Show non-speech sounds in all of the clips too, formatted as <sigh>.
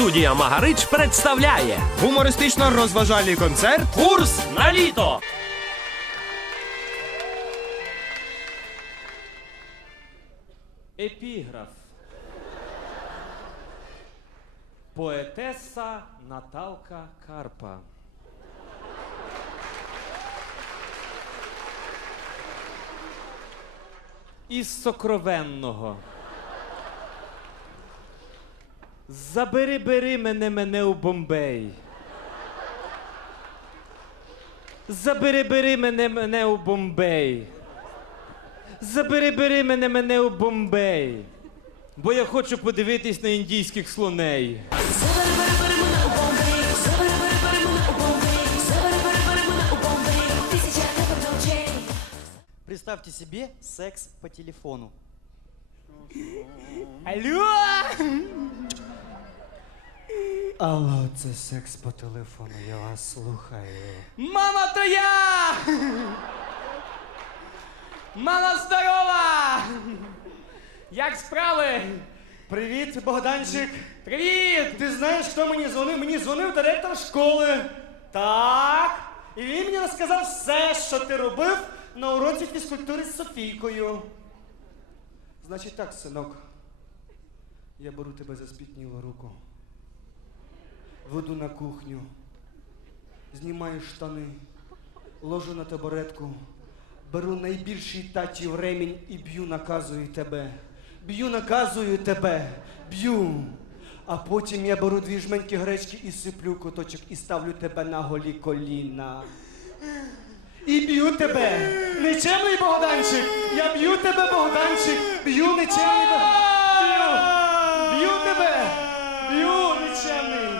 Студія Магарич представляє Гумористично-розважальний концерт. курс на літо. Епіграф. Поетеса Наталка Карпа. Із сокровенного. Забери бери мене мене у Бомбей. Забери бери мене мене у Бомбей. Забери бери мене мене у Бомбей. Бо я хочу подивитись на індійських слоней. Представьте себе секс по телефону. Алло! Алло, це секс по телефону, я вас слухаю. Мама, то я! Мама здорова! Як справи? Привіт, Богданчик. Привіт! Ти знаєш, хто мені дзвонив? Мені дзвонив директор школи. Так. І він мені розказав все, що ти робив на уроці фізкультури з Софійкою. Значить так, синок. Я беру тебе за спітнілу руку. Веду на кухню. Знімаю штани. Ложу на табуретку. Беру найбільший татів ремінь і б'ю, наказую тебе. Б'ю, наказую тебе. Б'ю. А потім я беру дві жменьки гречки і сиплю куточок і ставлю тебе на голі коліна. І б'ю тебе. Нечемний Богданчик. Я б'ю тебе, Богданчик. Б'ю нечемний Богданчик. Б'ю. Тебе. Б'ю нечемний.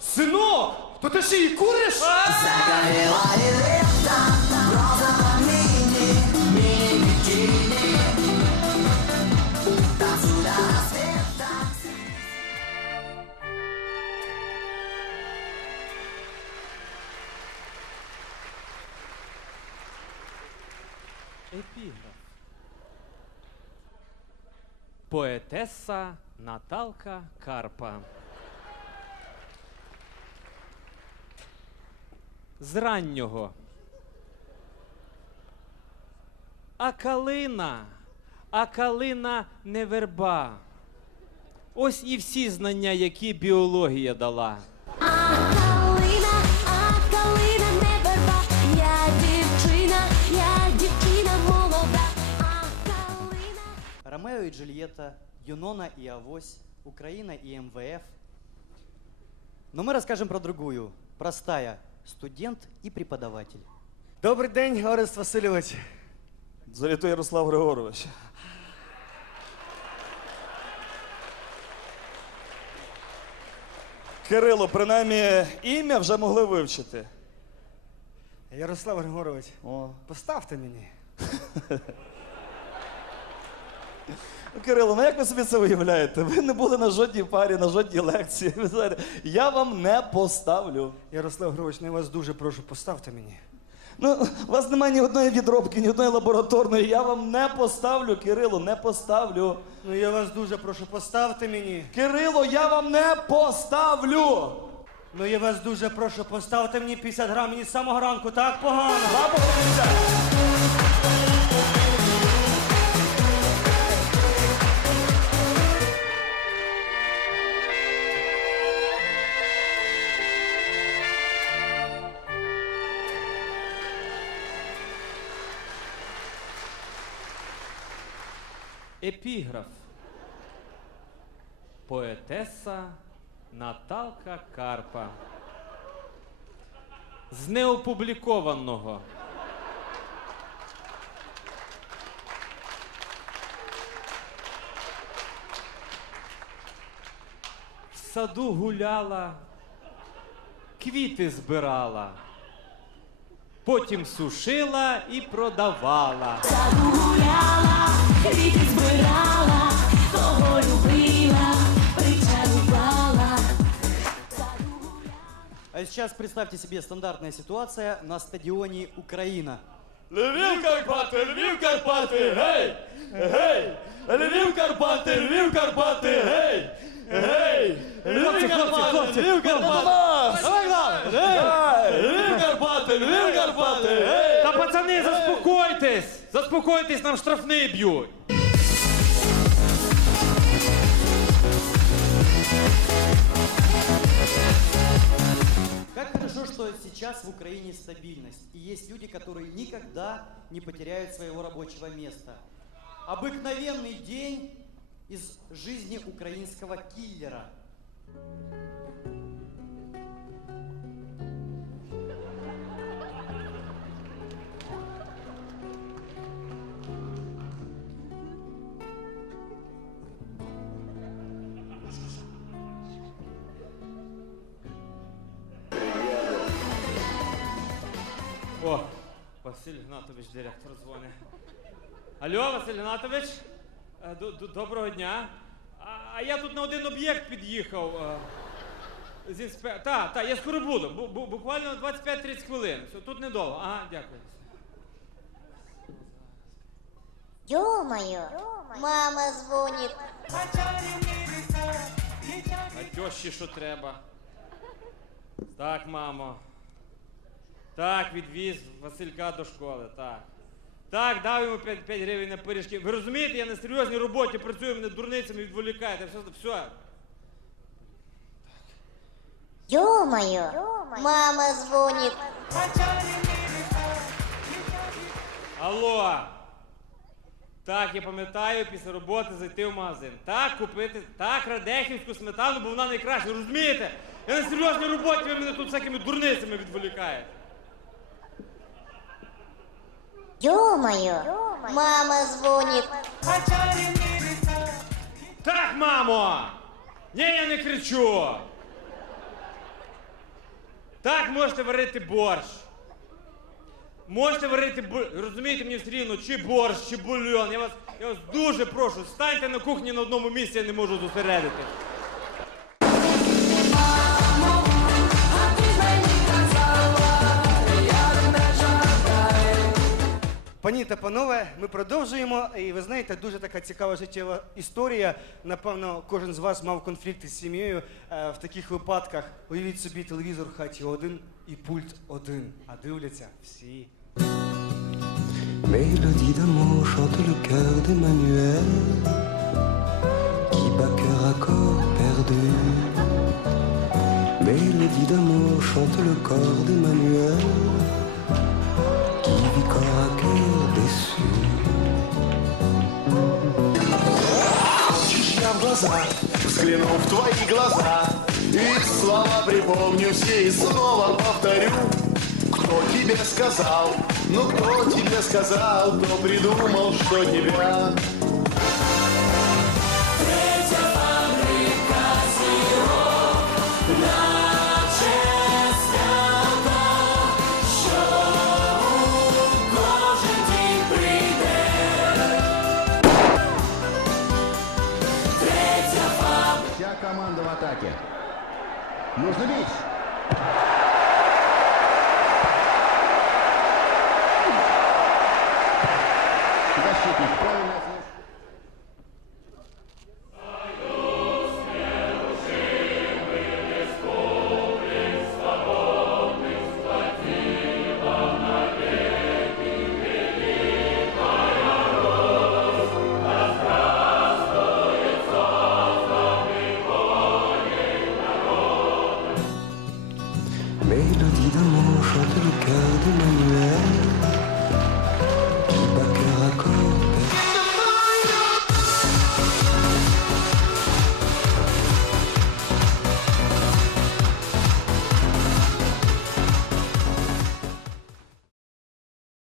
Синок, то ти ще й куриш? Епіграф. Поетеса Наталка Карпа. З раннього. А калина, а калина не верба. Ось і всі знання, які біологія дала. А калина, а калина не верба, я дівчина, я дівчина молода, а калина. Ромео и Джульетта, Юнона и Авось, Украина и МВФ. Но мы расскажем про другую, простая, студент и преподаватель. Добрий день, Орест Васильович. Заліто Ярослав Григорович. Кирило, принаймні ім'я вже могли вивчити. Ярослав Григорович, О. поставте мені. <laughs> Ну, Кирило, ну як ви собі це уявляєте? Ви не були на жодній парі, на жодній лекції. Ви знаєте, я вам не поставлю. Ярослав Григорович, ну, я вас дуже прошу, поставте мені. Ну, у вас немає ні одної відробки, ні одної лабораторної. Я вам не поставлю, Кирило, не поставлю. Ну я вас дуже прошу, поставте мені. Кирило, я вам не поставлю. Ну я вас дуже прошу, поставте мені 50 грам, мені з самого ранку так погано. Бабу Григорівна. Епіграф. Поетеса Наталка Карпа. З неопублікованого. В саду гуляла, квіти збирала, потім сушила і продавала. Саду гуляла, квіти збирала, кого любила, причарувала. А сейчас представьте себе стандартная ситуация на стадионе Украина. Львів Карпати, Львів Карпати, гей! Гей! Львів Карпати, Львів Карпати, гей! Гей! Хлопці, хлопці, Львів Карпати! Та пацани, заспокойтесь! Заспокойтесь, нам штрафний б'ють. Как хорошо, что сейчас в Украине стабильность. И есть люди, которые никогда не потеряют своего рабочего места. Обыкновенный день из жизни украинского киллера. О, Василь Гнатович, директор дзвонить. Алло, Василь Гнатович? Е, д- д- Доброго дня. А, а я тут на один об'єкт під'їхав. е, З інспе... Та, та, я скоро буду. Бу- бу- буквально 25-30 хвилин. Все, тут недовго. Ага, дякую. Ё-моё, мама звонит. А тьощі що треба? Так, мамо. Так, відвіз Василька до школи, так. Так, дав йому 5, 5 гривень на пиріжки. Ви розумієте, я на серйозній роботі працюю, мене дурницями відволікаєте. Все, все. Ё-моё, мама звонит. Алло. Так, я пам'ятаю після роботи зайти в магазин. Так, купити, так, радехівську сметану, бо вона найкраща. Розумієте? Я на серйозній роботі, ви мене тут всякими дурницями відволікаєте. Ё-моё, мама звонит. Так, мамо! Ні, я не кричу. Так, можете варити борщ. Можете варити. Розумієте, мені все рівно, чи борщ, чи бульйон. Я вас, я вас дуже прошу, станьте на кухні на одному місці, я не можу зосередити. Пані та панове, ми продовжуємо. І ви знаєте, дуже така цікава життєва історія. Напевно, кожен з вас мав конфлікти з сім'єю Е, в таких випадках. Уявіть собі телевізор в хаті один і пульт один, а дивляться всі. Mélodie d'amour chante le cœur d'Emmanuel qui bat cœur à corps perdu. Mélodie d'amour chante le corps d'Emmanuel глаза взгляну в твои глаза. И слова припомню все и снова повторю. Кто тебе сказал, ну кто тебе сказал Кто придумал, что тебя Вся команда в атаке. Нужно бить. Защитник правильно